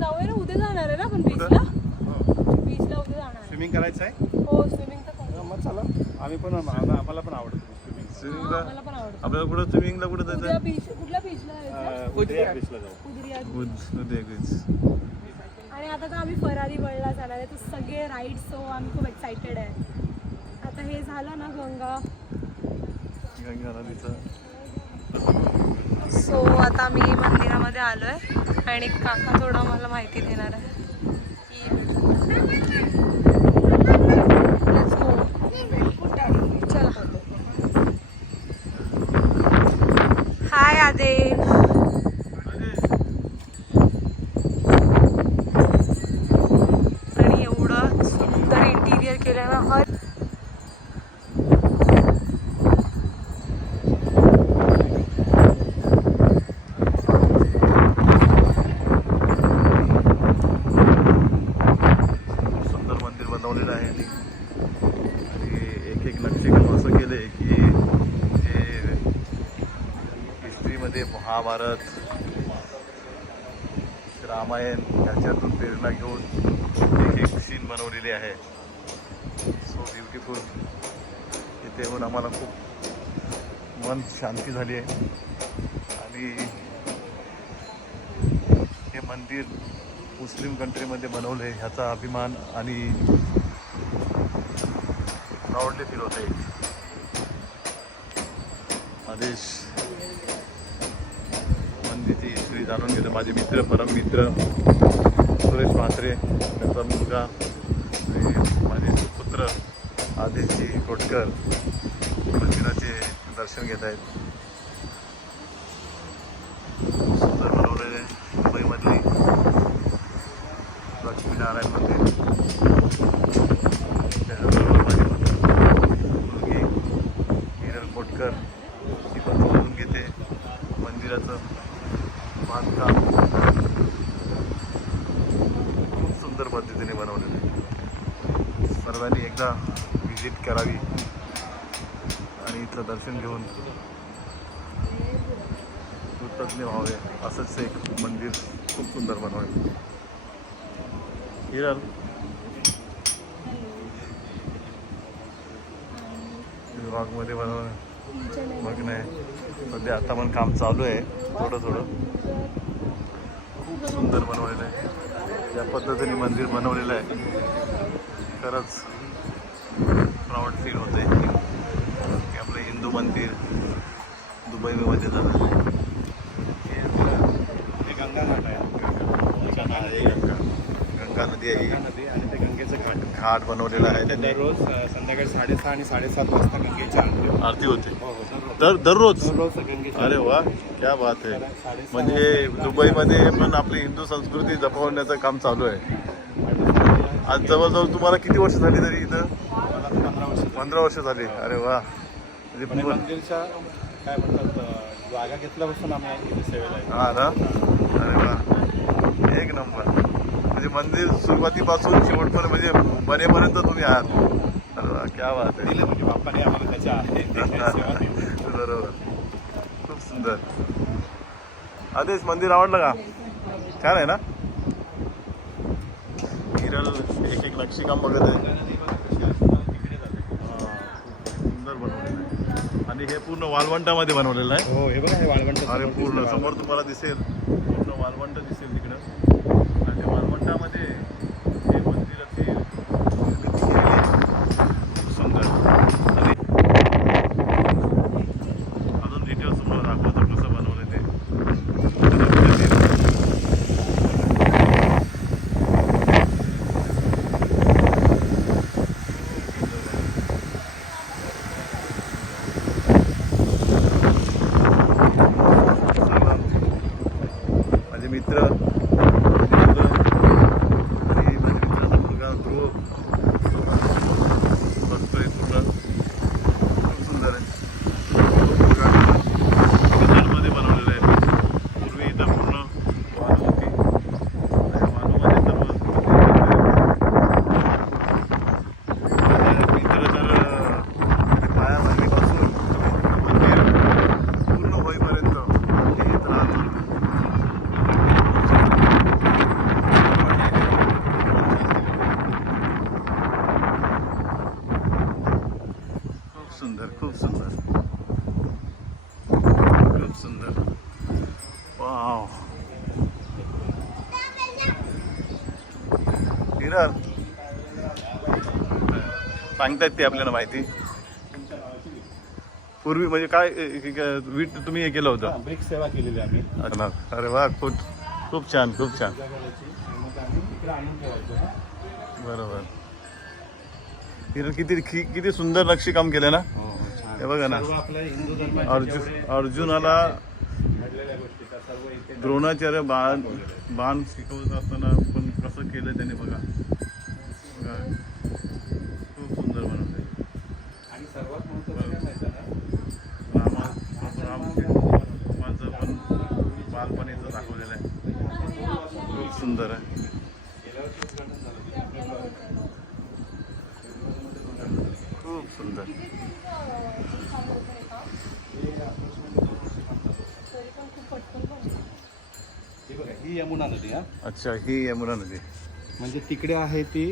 जाऊया ना, उद्या जाणार आहे ना आपण बीचला. बीचला उद्या जाणार. स्विमिंग करायचं आहे? हो स्विमिंग तर करू. मग चला, आम्ही पण आम्हाला पण आवडतं स्विमिंगला. मला पण आवडतं. आपल्याला कुठं स्विमिंगला कुठं उद्या जायचं? बीच कुठल्या बीचला जायचं? उद्या बीचला जाऊ. उदरिया. उद्या बीच. आणि आता तर आम्ही फरारी वर्ल्डला जाणार आहे, तर सगळे राईड्स, सो आम्ही खूप एक्साइटेड आहे. आता हे झालं ना गंगा. सो आता मी मंदिरामध्ये आलोय आणि काका थोडं मला माहिती देणार आहे. Let's go. चला. हाय आदेश. आणि एवढं सुंदर इंटिरियर केलं ना. महाभारत, रामायण याच्यातून प्रेरणा घेऊन एक सीन बनवलेली आहे. So beautiful. इथे येऊन आम्हाला खूप मन शांती झाली आहे. आणि हे मंदिर मुस्लिम कंट्रीमध्ये बनवलं आहे ह्याचा अभिमान आणि प्राऊडली फील होत आहे. आदेश मंदिरची हिस्ट्री जाणून घेतो. माझे मित्र, परम मित्र सुरेश म्हात्रे, त्याचा मुलगा आणि माझे सुपुत्र आदेशजी कोटकर मंदिराचे दर्शन घेत आहेत. सुंदर बनवलेले मुंबईमधली लक्ष्मीनारायण मंदिर. त्याच्याबरोबर माझी मुलगी हिरल कोटकर ती पण समजून घेते मंदिराचं बांधकाम. खूप सुंदर पद्धतीने बनवलेलं आहे. सर्वांनी एकदा व्हिजिट करावी आणि इथलं दर्शन घेऊन कृतज्ञ व्हावे. असंच एक मंदिर खूप सुंदर बनवलं. हिरल विभागमध्ये बनवलं बघणं आहे. सध्या आता पण काम चालू आहे थोडं थोडं. खूप सुंदर बनवलेलं आहे. ज्या पद्धतीने मंदिर बनवलेलं आहे खरंच प्राऊड फील होते की आपलं हिंदू मंदिर दुबईमध्ये झालं. हे गंगा घाट आहे. गंगा नदी आहे. गंगा नदी आणि ते गंगेचं घाट घाट बनवलेला आहे. ते दररोज संध्याकाळी 6:30 आणि 7:30 वाजता गंगेची आरती होते. हो हो दररोज. दररोज गंगेची. अरे वा, क्या बात आहे. म्हणजे दुबईमध्ये पण आपली हिंदू संस्कृती जपवण्याचं काम चालू आहे. आज जवळजवळ तुम्हाला किती वर्ष झाली तरी इथं? मला 15 वर्ष. 15 वर्ष झाली. अरे वा. म्हणजे मंदिरच्या काय म्हणतात जागा घेतल्यापासून आम्ही इथे सेवेला आहे. हा ना. अरे वा, एक नंबर. म्हणजे मंदिर सुरुवातीपासून शेवटपर्यंत म्हणजे बनेपर्यंत तुम्ही आहात. अरे वा, क्या बात आहे. दिलं म्हणजे बाप्पाने आम्हाला त्याच्या बरोबर. खूप सुंदर. आदेश, मंदिर आवडलं का? छान आहे ना. हिरल एक एक नक्षीकाम बघत आहे. सुंदर बनवलेलं आहे. आणि हे पूर्ण वाळवंटामध्ये बनवलेलं आहे. हो हे बघा हे वाळवंट. अरे पूर्ण समोर तुम्हाला दिसेल, पूर्ण वाळवंट दिसेल तिकडं. आणि त्या वाळवंटामध्ये हे मंदिराची खूप सुंदर. आणि अजून डिटेल्स तुम्हाला दाखवतो कसं बनवलं ते. माझे मित्र आणि माझ्या मित्राचा मुलगा ध्रुव बघतोय. पूर्ण खूप सुंदर आहे. मध्ये बनवलेलं आहे. पूर्वी इथं पूर्ण वाहन होती. वाहनामध्ये सर्व मित्र तर पायामध्ये बसून मंदिर पूर्ण होईपर्यंत येत राहतो. किरण सांगतायत ते आपल्याला माहिती. पूर्वी म्हणजे काय वीट तुम्ही हे केलं होतं? ब्रिक सेवा केलेली आम्ही. अच्छा. अरे वा, खूप खूप छान खूप छान. मग आम्ही इकडे आणून ठेवायचो. बरोबर. किरण किती सुंदर नक्षीकाम केलं ना. हे बघा ना, सर्व आपल्या हिंदू धर्माचे अर्जुनाला घडलेल्या गोष्टी त्या सर्व इथे द्रोणाचार्य बाण शिकवत असताना पण कसं केलं त्याने बघा. बघा, खूप सुंदर बनवलंय. आणि सर्वात महत्त्वाचं काय माहिती आहे रामाचं पण बालपणीचं दाखवलेलं आहे. खूप सुंदर आहे. खूप सुंदर. ही यमुना नदी. हा, अच्छा, ही यमुना नदी. म्हणजे तिकडे आहे ती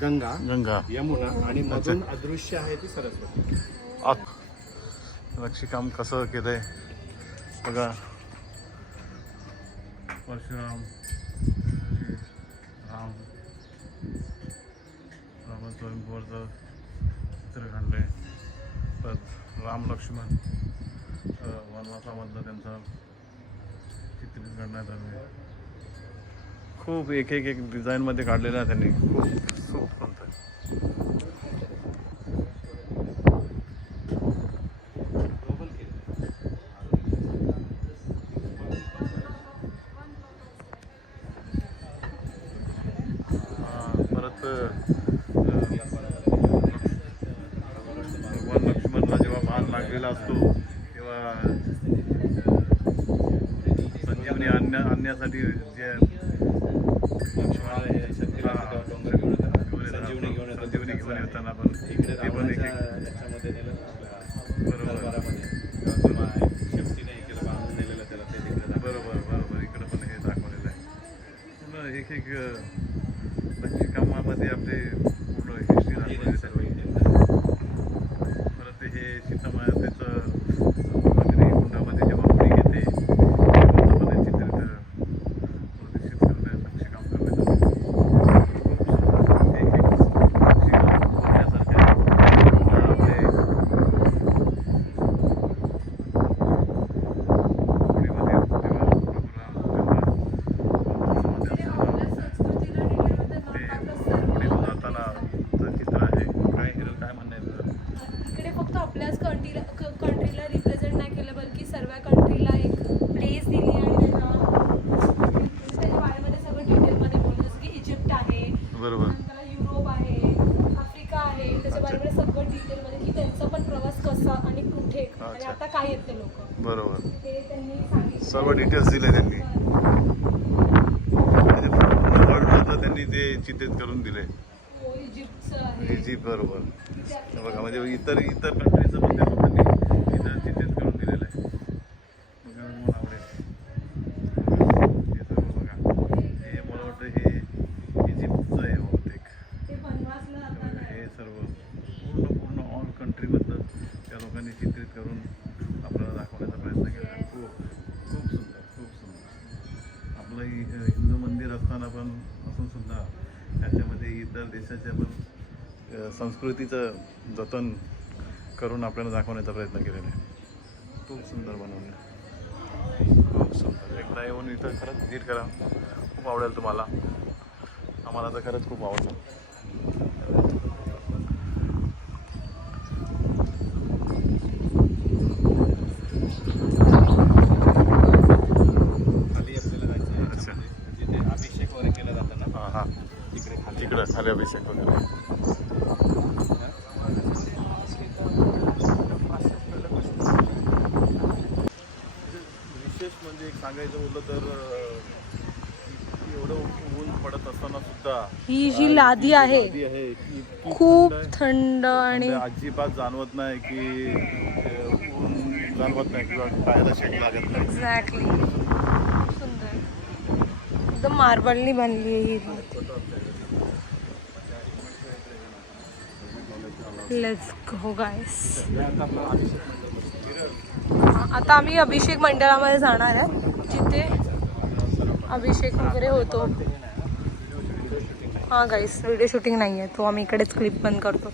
गंगा, गंगा. यमुना आणि मधून अदृश्य आहे ती सरस्वती. नक्षीकाम कसं केलंय बघा. परशुराम राम स्वयंवरचं चित्र काढलंय. परत राम लक्ष्मण वनवासामधलं त्यांचं चित्रित करण्यात आलं. खूप एक डिझाईनमध्ये काढलेलं आहे त्यांनी. खूप सुंदर. परत भगवान लक्ष्मणला जेव्हा बाण लागलेला असतो तेव्हा संजीवनी आणण्यासाठी जे संजीवनी घेऊन येताना पण ते पण एक याच्यामध्ये नेलं बरोबर शेपटीने इकडे बांधून नेलेलं त्याला ते तिकडे. बरोबर इकडं पण हे दाखवलेलं आहे. पूर्ण एक नक्षीकामामध्ये आपले पूर्ण हिस्ट्री दाखवलेली सर्व. परत हे सीतामाया त्याचं कुंडामध्ये जेव्हा उडी घेते तेव्हा पण चित्रित प्रदर्शित करण्यात नक्षीकाम करण्यात आले. खूप सुंदर. एक नक्षीकाम बघण्यासारखं आहे. आपले इकडे फक्त आपल्याच कंट्रीला रिप्रेझेंट नाही केलं, बल्कि सर्व कंट्रीला एक प्लेस दिली आणि त्याच्या बारेमध्ये सगळं डिटेलमध्ये बोललं. जसं की इजिप्त आहे, बरोबर. नंतर युरोप आहे, आफ्रिका आहे, त्याच्या बारेमध्ये सगळं डिटेलमध्ये की त्यांचा पण प्रवास कसा आणि कुठे आणि आता काय आहेत ते लोक, बरोबर. ते त्यांनी सांगितलं. सर्व डिटेल्स दिले त्यांनी. वर्ल्डमधलं त्यांनी ते चित्रित करून दिले. इजिप्तचं आहे. इजिप्त बरोबर. बघा म्हणजे इतर कंट्रीचं पण त्या लोकांनी इथं चित्रित करून दिलेलं आहे. बघा मला आवडेल हे सर्व. बघा हे मला वाटतं हे इजिप्तचं आहे बहुतेक. ते वनवासला जाताना हे सर्व पूर्ण ऑल कंट्रीमधलं त्या लोकांनी चित्रित करून आपल्याला दाखवण्याचा प्रयत्न केला. खूप सुंदर. आपलं हिंदू मंदिर असताना पण असून सुद्धा त्याच्यामध्ये इतर देशाच्या पण संस्कृतीचं जतन करून आपल्याला दाखवण्याचा प्रयत्न केलेला आहे. खूप सुंदर बनवलं. खूप सुंदर. एकदा येऊन इथं खरंच व्हिजिट करा. खूप आवडेल तुम्हाला. आम्हाला तर खरंच खूप आवडलं. खाली आपल्याला जायचं. अच्छा. जिथे अभिषेक वगैरे केला जातं ना, हां हां, तिकडं खाली अभिषेक वगैरे. विशेष म्हणजे एक सांगायचं बोललं तर एवढं ऊन पडत असताना सुद्धा ही जी लादी आहे नदी आहे की इतकी खूप थंड आहे. थंड आणि म्हणजे अजिबात जाणवत नाही की ऊन जाणवत नाही किंवा पायाला शेक लागत नाही. एक्झॅक्टली सुंदर. एकदम मार्बलनी बनली आहे ही. लेट्स गो गाईस. आता आम्ही अभिषेक मंडळामध्ये जाणार आहे जिथे अभिषेक वगैरे होतो. हां गाईस व्हिडिओ शूटिंग नाही आहे तो आम्ही इकडेच क्लिप पण करतो.